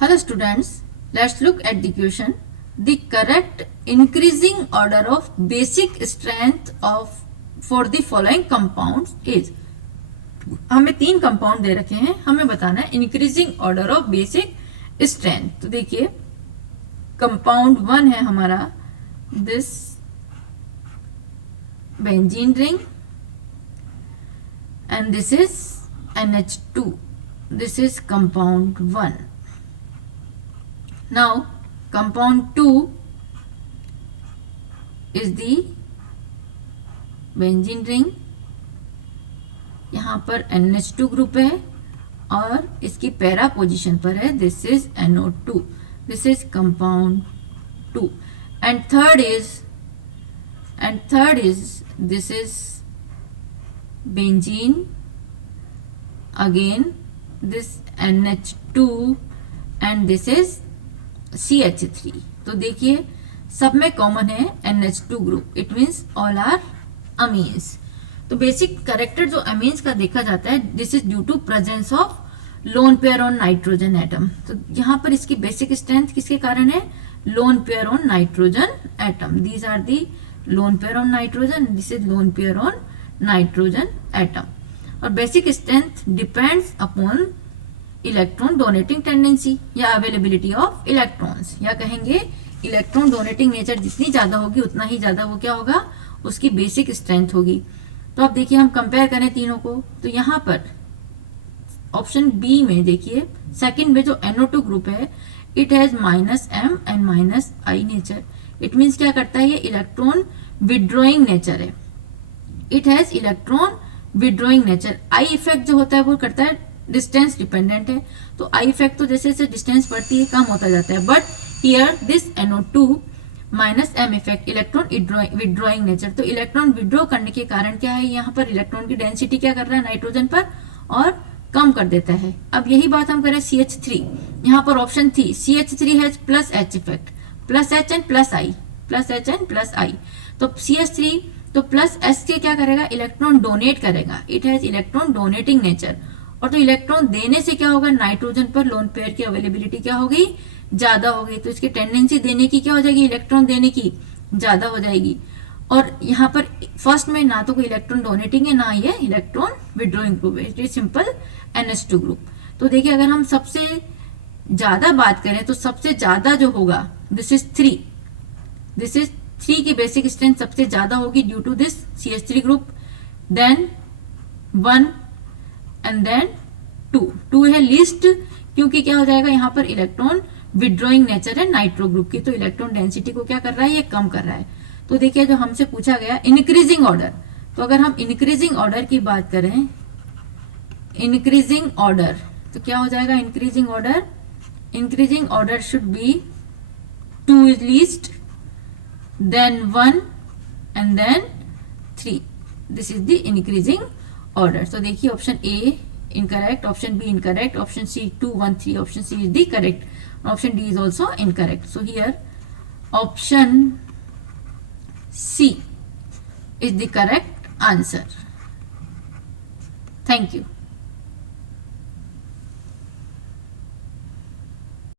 Hello students, let's look at the question. The correct increasing order of basic strength of for the following compounds is. हमें 3 compound दे रखे हैं, हमें बताना है increasing order of basic strength. तो देखिए compound 1 है हमारा this benzene ring and this is NH2. This is compound 1. Now compound 2 is the benzene ring. यहाँ पर NH2 ग्रुप है और इसकी पैरा पोजीशन पर है. This is NO2. This is compound 2. And third is this is benzene, again this NH2 and this is CH3. तो देखिए सब में कॉमन है NH2 group. It means all are amines. तो बेसिक कैरेक्टर जो amines का देखा जाता है, this is due to presence of lone pair on nitrogen atom. तो यहाँ पर इसकी बेसिक स्ट्रेंथ किसके कारण है? Lone pair on nitrogen atom. These are the lone pair on nitrogen, this is lone pair on nitrogen atom. और basic strength depends upon electron donating tendency या availability of electrons, या कहेंगे electron donating nature जितनी ज्यादा होगी उतना ही ज्यादा वो क्या होगा, उसकी बेसिक स्ट्रेंथ होगी. तो अब देखिए हम कंपेयर करें तीनों को. तो यहाँ पर ऑप्शन बी में देखिए सेकंड में जो NO2 ग्रुप है, it has -M and -I nature. It means क्या करता है, ये इलेक्ट्रॉन विड्रॉइंग नेचर है. It has electron withdrawing nature. I effect जो होता है वो करता है डिस्टेंस डिपेंडेंट है. तो आई इफेक्ट तो जैसे जैसे डिस्टेंस बढ़ती है कम होता जाता है. But here this NO2 -M effect electron withdrawing nature. तो इलेक्ट्रॉन विड्रॉ करने के कारण क्या है, यहाँ पर इलेक्ट्रॉन की डेंसिटी क्या कर रहा है नाइट्रोजन पर, और कम कर देता है. अब यही बात हम करें CH3. यहाँ पर ऑप्शन थी CH3 has +H effect, +H and +I, +H and +I. तो CH3 तो +S के क्या करेगा, इलेक्ट्रॉन डोनेट करेगा. It has electron donating nature. और तो इलेक्ट्रॉन देने से क्या होगा, नाइट्रोजन पर लोन पेयर की अवेलेबिलिटी क्या हो गई, ज्यादा हो गई. तो इसकी टेंडेंसी देने की क्या हो जाएगी, इलेक्ट्रॉन देने की ज्यादा हो जाएगी. और यहाँ पर फर्स्ट में ना तो कोई इलेक्ट्रॉन डोनेटिंग है ना ये इलेक्ट्रॉन विड्रॉइंग ग्रुप है. It is simple NH2 group. तो देखिए अगर हम सबसे ज्यादा बात करें तो सबसे ज्यादा जो होगा दिस इज 3. दिस इज 3 की बेसिक स्ट्रेंथ सबसे ज्यादा होगी due to this CH3 group. Then 1 and then 2 है लीस्ट, क्योंकि क्या हो जाएगा यहाँ पर इलेक्ट्रॉन विड्रॉइंग नेचर है नाइट्रो ग्रुप की. तो इलेक्ट्रॉन डेंसिटी को क्या कर रहा है, ये कम कर रहा है. तो देखिए जो हमसे पूछा गया इंक्रीजिंग ऑर्डर. तो अगर हम इंक्रीजिंग ऑर्डर की बात करें, इंक्रीजिंग ऑर्डर तो क्या हो जाएगा, increasing order should be 2 is least, then 1 and then 3. This is the increasing order. तो देखिए option A incorrect, option B incorrect, option C 2 1 3, option C is the correct, option D is also incorrect. So here option C is the correct answer. Thank you.